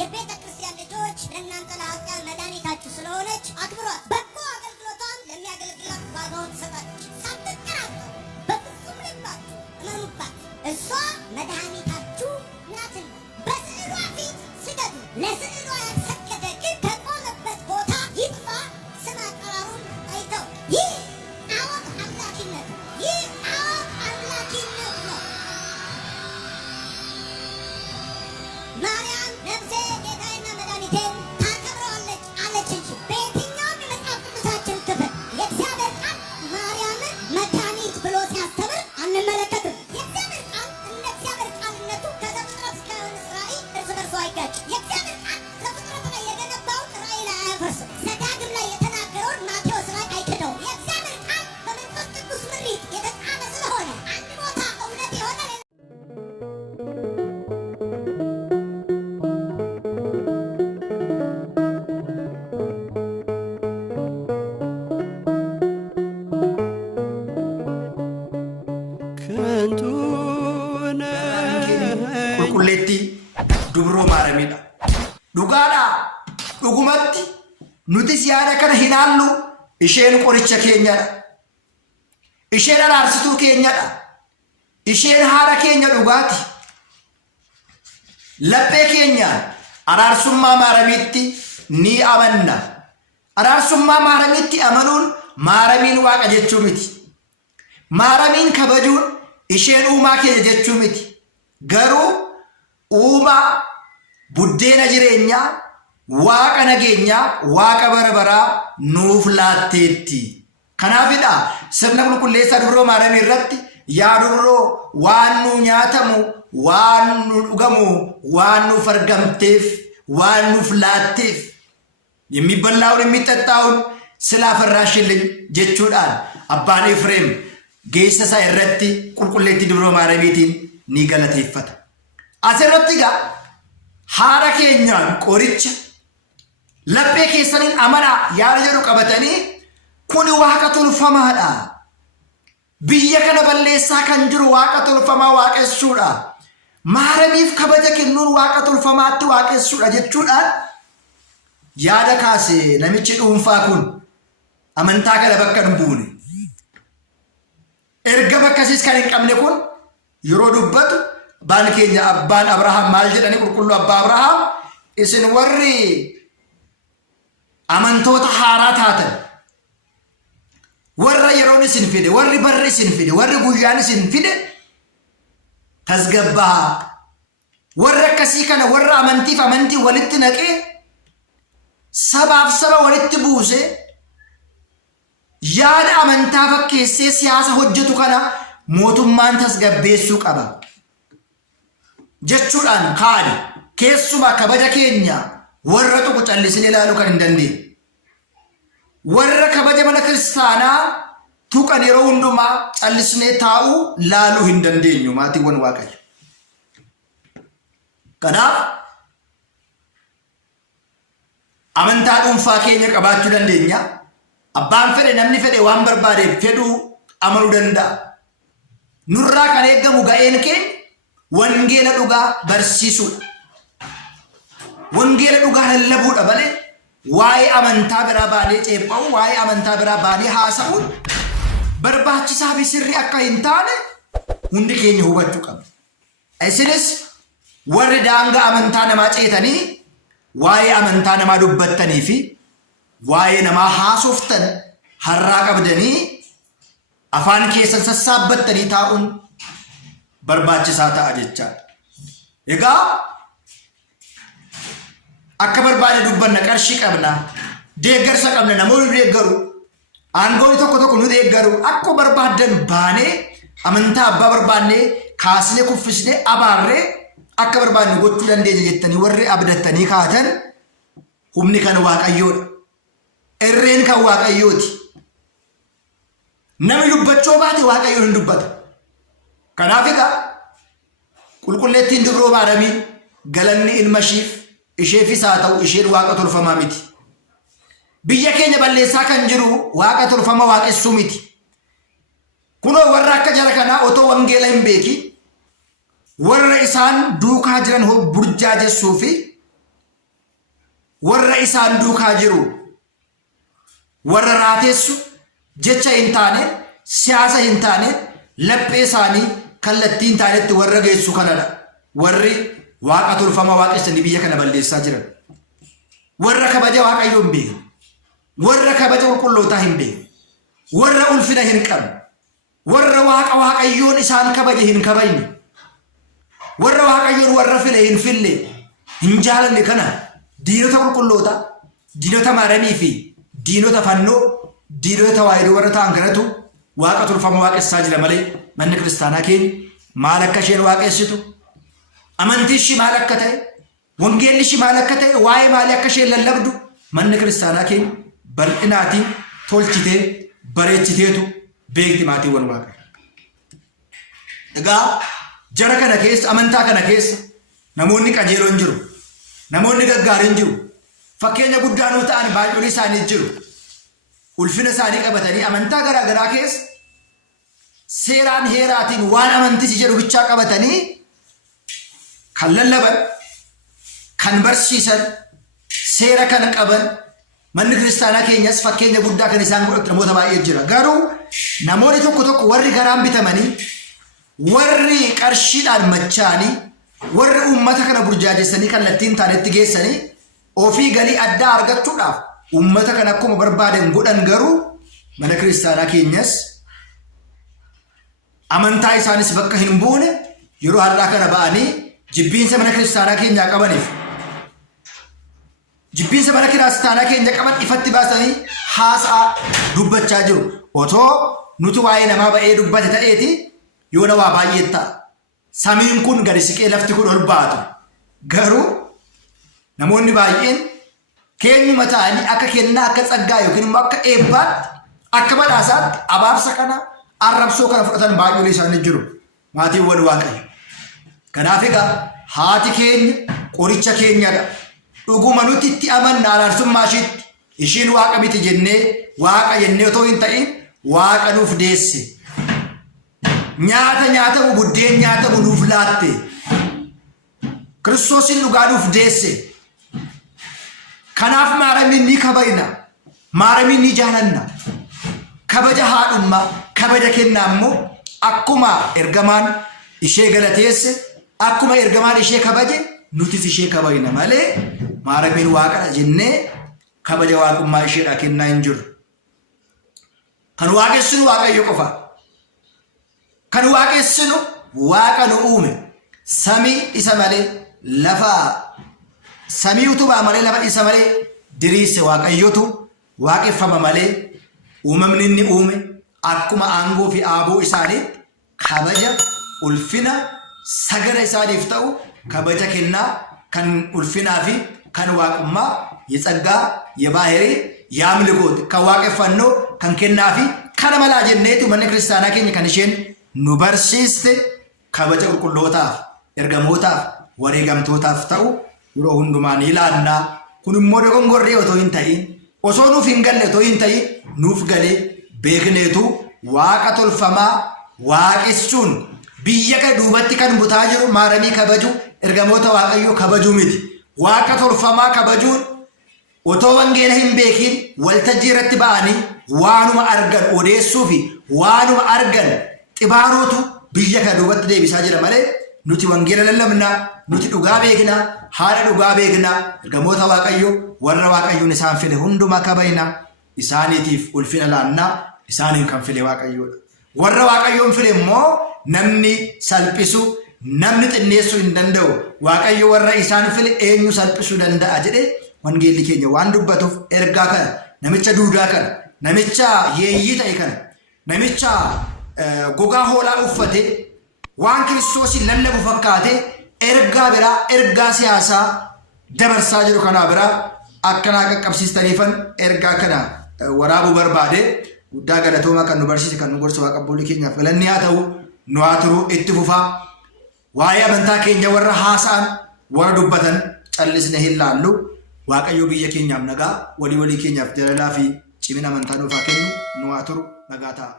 የቤተ ክርስቲያን ልጆች ለእናንተ ለኃጢአን መድኃኒታችሁ ስለሆነች አክብሯት። በጎ አገልግሎቷን ለሚያገለግላት ዋጋውን ትሰጣለች። ሳትጠራጠሩ በፍጹም ልባችሁ እመኑባት። እሷ መድኃኒታችሁ ናትና። በስዕሏ ፊት ስገዱ። ለስዕሏ ያልሰገደ ግን ከቆመበት ቦታ ይጥፋ። ስም አጠራሩን አይተው። ይህ ጣዖት አምላኪነት ነው። ይህ ጣዖት አምላኪነት ነው። ማርያም ነፍሴ ጌታዬና መድኃኒቴን ታከብረዋለች አለች እንጂ በየትኛውም የመጽሐፍ ቅዱሳችን ክፍል የእግዚአብሔር ቃል ማርያምን መድኃኒት ብሎ ሲያስተምር አንመለከትም። የእግዚአብሔር ቃል እንደ እግዚአብሔር ቃልነቱ ከዘፍጥረት እስከ ዮሐንስ ራእይ እርስ በርሱ አይጋጭም። የእግዚአብሔር ቃል ዘፍጥረት ላይ የገነባውን ራእይ ላይ አያፈርስም። ዘዳግም ላይ የተናገረውን ማቴዎስ ላይ አይክደውም። የእግዚአብሔር ቃል በመንፈስ ቅዱስ ምሪት የተጻፈ ስለሆነ አንድ ቦታ እውነት የሆነ qulqulleetti dubroo maaramidha. Dhugaadha. Dhugumatti nuti siyaada kana hinaallu isheen qoricha keenyadha. Isheen araarsituu keenyadha. Isheen haadha keenya dhugaati. Laphee keenyaan araarsummaa maaramiitti ni amanna. Araarsummaa maaramiitti amanuun maaramiin waaqa jechuu miti. Maaramiin kabajuun isheen uumaa keenya jechuu miti. Garuu uumaa buddeena jireenyaa waaqa nageenyaa waaqa bara baraa nuuf laatteetti. Kanaafidha sirna qulqulleessaa dubroo maaramii irratti yaa dubroo waan nu nyaatamu, waan nu dhugamu, waan nuuf argamteef, waan nuuf laatteef የሚበላውን የሚጠጣውን ስላፈራሽልኝ jechuudhaan abbaan Efreem geessa isaa irratti qulqulleetti dubroo maaramiitiin ni galateeffata. Asirratti egaa haadha keenyaan qoricha laphee keessaniin amanaa yaada jedhu qabatanii kun waaqa tolfamaadha. Biyya kana balleessaa kan jiru waaqa tolfamaa waaqessuudha. Maaramiif kabaja kennuun waaqa tolfamaatti waaqessuudha jechuudhaan yaada kaase namichi dhuunfaa kun amantaa kana bakka hin buune. Erga bakkasiis kan hin qabne kun yeroo dubbatu abbaan keenya abbaan Abrahaam maal jedhanii qulqulluu abbaa Abrahaam isin warri amantoota haaraa taatan warra yeroon isin fide warri barri isin fide warri guyyaan isin fide tasgabbaa warra akkasii kana warra amantiif amantii walitti naqee sabaaf saba walitti buuse yaada amantaa fakkeessee siyaasa hojjetu kana mootummaan tasgabbeessuu qaba jechuudhaan kaane keessumaa kabaja keenya warra tokko callisnee ilaaluu kan hin dandeenye. Warra kabaja mana kiristaanaa tuqan yeroo hundumaa callisnee taa'uu laaluu hin dandeenyu maatiiwwan Waaqayyo. Kanaaf amantaa dhuunfaa keenya qabaachuu dandeenya. Abbaan fedhe namni fedhe waan barbaadeef fedhuu amanuu danda'a. Nurraa kan eegamu ga'een keenya wangeela dhugaa barsiisuudha. Wangeela dhugaa lallabuudha malee waa'ee amantaa biraa baanee ceepha'u, waa'ee amantaa biraa baanee haasa'uun barbaachisaa fi sirrii akka hin taane hundi keenya hubachuu qabna. Isinis warri daangaa amantaa namaa ceetanii waa'ee amantaa namaa dubbattanii fi waa'ee namaa haasoftan harraa qabdanii afaan keessan sassaabbattanii taa'uun barbaachisaa ta'a jechaadha. Egaa akka barbaade dubbanna qarshii qabna, deeggarsa qabna, namoonni deeggaru, aangoonni tokko tokko nu deeggaru, akka barbaadan baanee amantaa abbaa barbaannee kaasnee kuffisnee abaarree akka barbaanne gochuu dandeenya jettanii warri abdattanii kaatan humni kan Waaqayyoodha. Irreen kan Waaqayyooti. Namni dubbachuu baate Waaqayyoon hin dubbata. Kanaaf egaa qulqulleettiin dubroo maaramii galanni ilma isheefis haa ta'u isheen waaqa tolfamaa miti. Biyya keenya balleessaa kan jiru waaqa tolfama waaqessuu miti. Kunoo warra akka jara kanaa otoo wangeela hin beekin warra isaan duukaa jiran burjaajessuu fi warra isaan duukaa jiru warra raateessu jecha hin taane siyaasa hin taane laphee isaanii kallattii hin taanetti warra geessu kanadha warri waaqa tolfama waaqessanii biyya kana balleessaa jiran warra kabaja waaqayyoo hin beekne warra kabaja qulqullootaa hin beekne warra ulfina hin qabne warra waaqayyoon isaan kabaje hin kabajne warra waaqayyoon warra file hin fille hin jaalanne kana diinota qulqulloota diinota maaramii fi diinota fannoo diinota waayidoo warra ta'an kanatu waaqa tolfama waaqessaa jira malee manni kiristaanaa keenya maal akka isheen waaqessitu amantii ishii maal akka ta'e wangeelli ishii maal akka ta'e waa'ee maalii akka isheen lallabdu manni kiristaanaa keenya bal'inaatiin tolchitee bareechiteetu beekti maatiiwwan waaqa. Egaa jara kana keessa amantaa kana keessa namoonni qajeeloon jiru namoonni gaggaariin jiru fakkeenya guddaa nuu ta'an baay'oon isaanii jiru ulfina isaanii qabatanii amantaa garaa garaa keessa seeraan heeraatiin waan amantii jedhu bichaa qabatanii kan lallaban kan barsiisan seera kan qaban manni kiristaanaa keenyas fakkeenya guddaa kan isaan godhatu namoota baay'ee jira. Garuu namoonni tokko tokko warri garaan bitamanii warri qarshiidhaan machaanii warri uummata kana burjaajessanii kallattiin taanetti geessanii ofii galii addaa argachuudhaaf uummata kana akkuma barbaadan godhan garuu mana kiristaanaa keenyas amantaa isaanis bakka hin buune yeroo har'aa kana ba'anii jibbiinsa mana kiristaanaa keenyaa qabaniif jibbiinsa mana kiristaanaa keenya qaban ifatti baasanii haasaa dubbachaa jiru. Otoo nuti waa'ee namaa ba'ee dubbate ta'eeti yoo na waa baay'ee ta'a. Samiin kun gadi siqee lafti kun ol baatu. Garuu namoonni baay'een keenyuma ta'anii akka kennaa akka tsaggaa yookiin immoo akka eebbaatti akka badhaasaatti abaarsa kana arrabsoo kana fudhatan baay'ee isaanii jiru. Maatiiwwan waaqayyo. Kanaaf egaa haati keenya qoricha keenyadha. Dhuguma nuti itti amanna araarsummaa ishiitti ishiin waaqa miti jennee waaqa jennee otoo hin ta'in waaqa nuuf deesse. Nyaata nyaatamu buddeen nyaatamu nuuf laatte. Kiristoosin dhugaa nuuf deesse. Kanaaf maaramiin ni kabajna. Maaramiin ni jaalanna. Kabaja haadhummaa kabaja kennaa immoo akkuma ergamaan ishee galateesse akkuma ergamaan ishee kabaje nutis ishee kabajna malee maaramiin waaqadha jennee kabaja waaqummaa isheedha kennaa hin jiru. Kan waaqessinu waaqayyo qofa. Kan waaqessinu waaqa nu uume samii isa malee lafa samii utubaa malee lafa isa malee diriirse waaqayyotu waaqeffama malee uumamni inni uume akkuma aangoo fi aaboo isaaniitti kabaja ulfina sagada isaaniif ta'u kabaja kennaa kan ulfinaa fi kan waaqummaa የጸጋ የባህሪ የአምልኮት ከዋቀፈነው ከንከናፊ ከነመላ ጀነቱ መነ ክርስቲያና ከኝ ከንሽን ኑበርሲስት ከበጨ ቁልቁሎታፍ ኤርገሞታፍ ወሬገምቶታፍ ተው ይሮ ሁንዱማን ይላልና ኩንሞ ደጎንጎሬ ወቶይን ታይ ኦሶኑ ፊንገለ ቶይን ታይ ኑፍ ገሌ ቤክኔቱ ዋቀ ቶልፈማ ዋቂሱን ቢየከ ዱበት ከን ቡታጅሩ ማረሚ ከበጁ ኤርገሞታ ዋቀዩ ከበጁ ሚት ዋቀ ቶልፈማ ከበጁን Otoo wangeela hin beekin waltajjiirratti ba'anii waanuma argan odeessuu fi waanuma argan xibaarotu biyya kana duubatti deebisaa jira malee nuti wangeela lallabna nuti dhugaa beekna haala dhugaa beekna ergamoota waaqayyo warra waaqayyoon isaan file hundumaa kabajna isaaniitiif ulfina laannaa isaaniin kan file waaqayyoodha. Warra waaqayyoon file immoo namni salphisu namni xinneessuu hin danda'u. Waaqayyo warra isaan file eenyu salphisuu danda'a jedhee wangeelli keenya waan dubbatuuf ergaa kana namicha duudaa kana namicha yeeyyii ta'e kana namicha gogaa hoolaa uffate waan Kiristoosin lallabu fakkaate ergaa biraa ergaa siyaasaa dabarsaa jiru kana biraa akkanaa qaqqabsiistaniifan ergaa kana waraabuu barbaade guddaa galatoomaa kan nu barsiise kan nu gorsa waaqabboolii keenyaaf galanni haa ta'u nu haa turuu itti fufaa waa'ee amantaa keenya warra haasa'an warra dubbatan callisne hin laallu. Waaqayyo biyya keenyaaf nagaa walii keenyaaf jaalalaa fi cimina amantaa nuuf haa kennu nu haa turu nagaa ta'a.